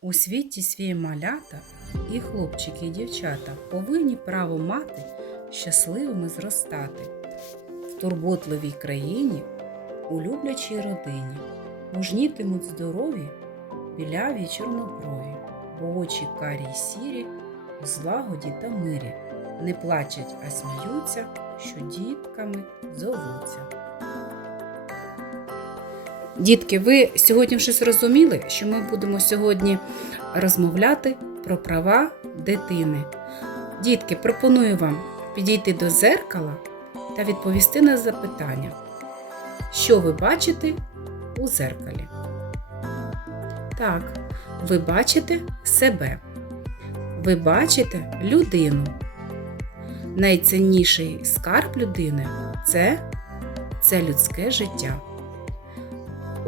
У світі свої малята і хлопчики, і дівчата повинні право мати щасливими зростати в турботливій країні, у люблячій родині, мужнітимуть здорові, біляві й чорноброві, бо очі карі й сірі, у злагоді та мирі, не плачуть, а сміються, що дітками зовуться. Дітки, ви сьогодні вже зрозуміли, що ми будемо сьогодні розмовляти про права дитини. Дітки, пропоную вам підійти до зеркала та відповісти на запитання, що ви бачите у зеркалі. Так, ви бачите себе. Ви бачите людину. Найцінніший скарб людини це, це людське життя.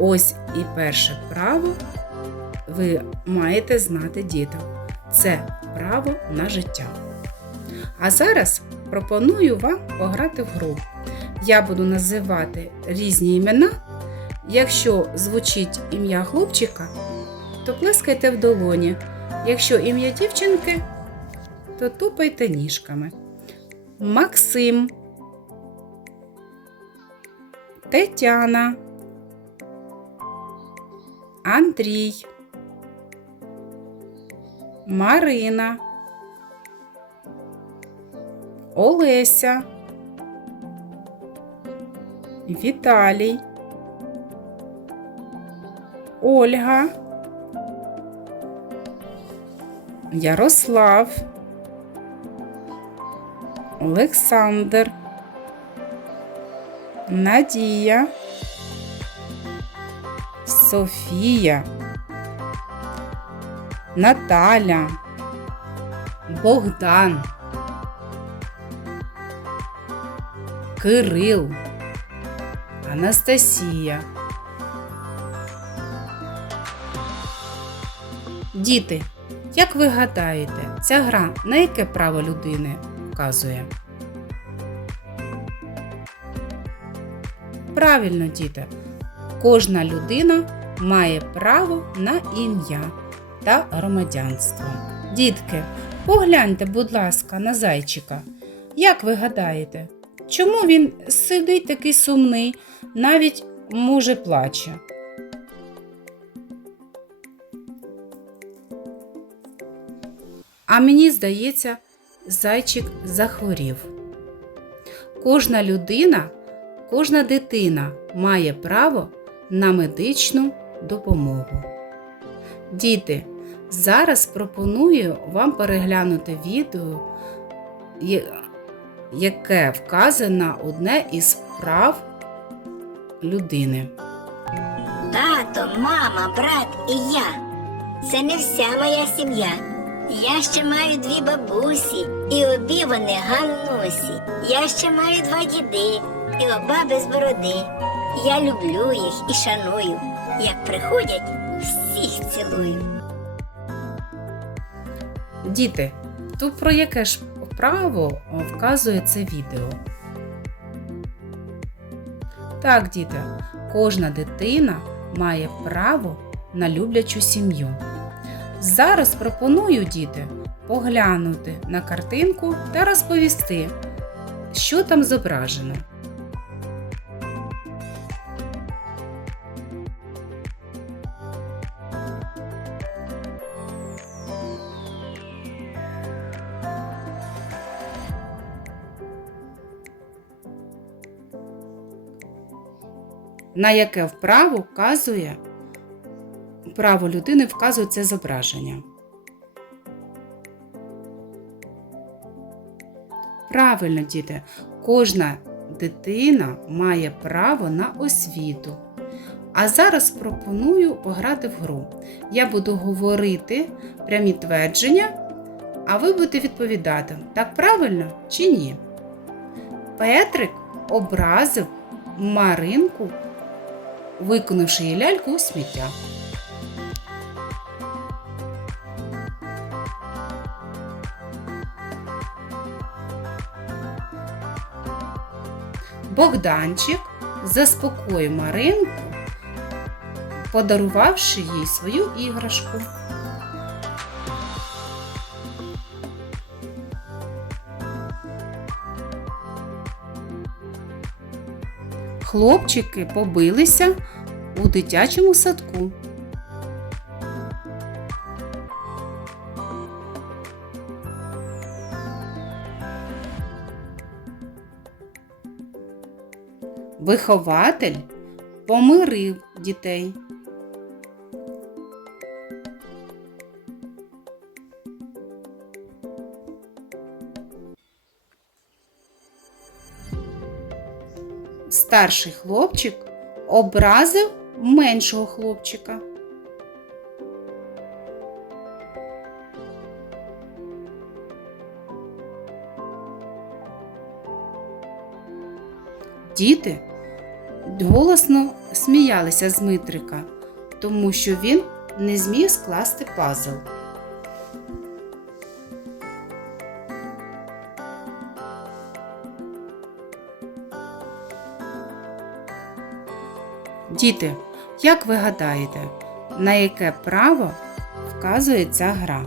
Ось і перше право ви маєте знати діток. Це право на життя. А зараз пропоную вам пограти в гру. Я буду називати різні імена. Якщо звучить ім'я хлопчика, то плескайте в долоні. Якщо ім'я дівчинки, то тупайте ніжками. Максим, Тетяна. Андрій, Марина, Олеся, Віталій, Ольга, Ярослав, Олександр, Надія. Софія, Наталя, Богдан, Кирил, Анастасія. Діти, як ви гадаєте, ця гра на яке право людини вказує? Правильно, діти, кожна людина має право на ім'я та громадянство. Дітки, погляньте, будь ласка, на зайчика. Як ви гадаєте, чому він сидить такий сумний, навіть може плаче? А мені здається, зайчик захворів. Кожна людина, кожна дитина має право на медичну допомогу. Діти, зараз пропоную вам переглянути відео, яке вказує на одне із прав людини. Тато, мама, брат і я. Це не вся моя сім'я. Я ще маю дві бабусі, і обі вони ганнусі. Я ще маю два діди, і оба без бороди. Я люблю їх і шаную. Як приходять, всіх цілую. Діти, то про яке ж право вказує це відео? Так, діти, кожна дитина має право на люблячу сім'ю. Зараз пропоную, діти, поглянути на картинку та розповісти, що там зображено. На яке вправо вказує право людини вказує це зображення. Правильно, діти, кожна дитина має право на освіту. А зараз пропоную пограти в гру. Я буду говорити прямі твердження, а ви будете відповідати, так правильно чи ні. Петрик образив Маринку виконавши її ляльку у сміття. Богданчик заспокоїв Маринку, подарувавши їй свою іграшку. Хлопчики побилися у дитячому садку. Вихователь помирив дітей. Старший хлопчик образив меншого хлопчика. Діти голосно сміялися з Митрика, тому що він не зміг скласти пазл. Діти, як ви гадаєте, на яке право вказує ця гра?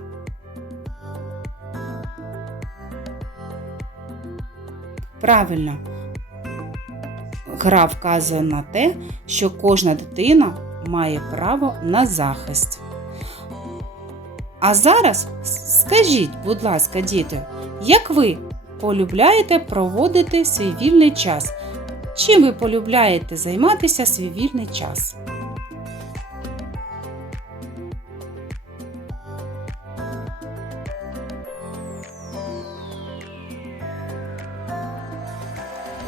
Правильно, гра вказує на те, що кожна дитина має право на захист. А зараз скажіть, будь ласка, діти, як ви полюбляєте проводити свій вільний час? Чим ви полюбляєте займатися свій вільний час?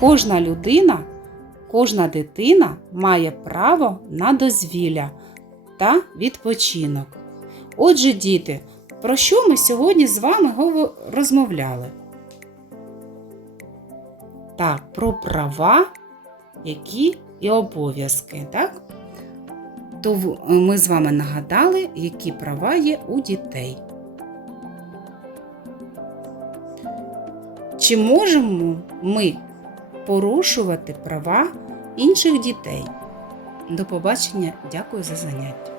Кожна людина, кожна дитина має право на дозвілля та відпочинок. Отже, діти, про що ми сьогодні з вами розмовляли? Так, про права, які і обов'язки, так? То ми з вами нагадали, які права є у дітей. Чи можемо ми порушувати права інших дітей? До побачення, дякую за заняття.